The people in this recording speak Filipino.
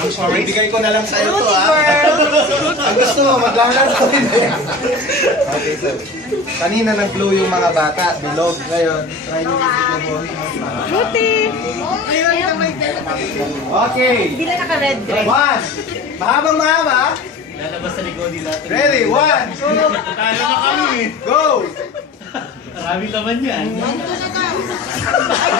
I'm sorry, bigay ko na lang sa'yo to ha. Ang gusto mo, maglalaro hindi. Okay, so. Kanina nag-glow yung mga bata, bilog. Ngayon, try nyo yung bilog. Ruti! Okay. Hindi na naka-red dress. One. Mahabang mahaba. Lalabas sa likod nila. Ready? One, two, Tayo na kami. go! Maraming laman yan. Ay,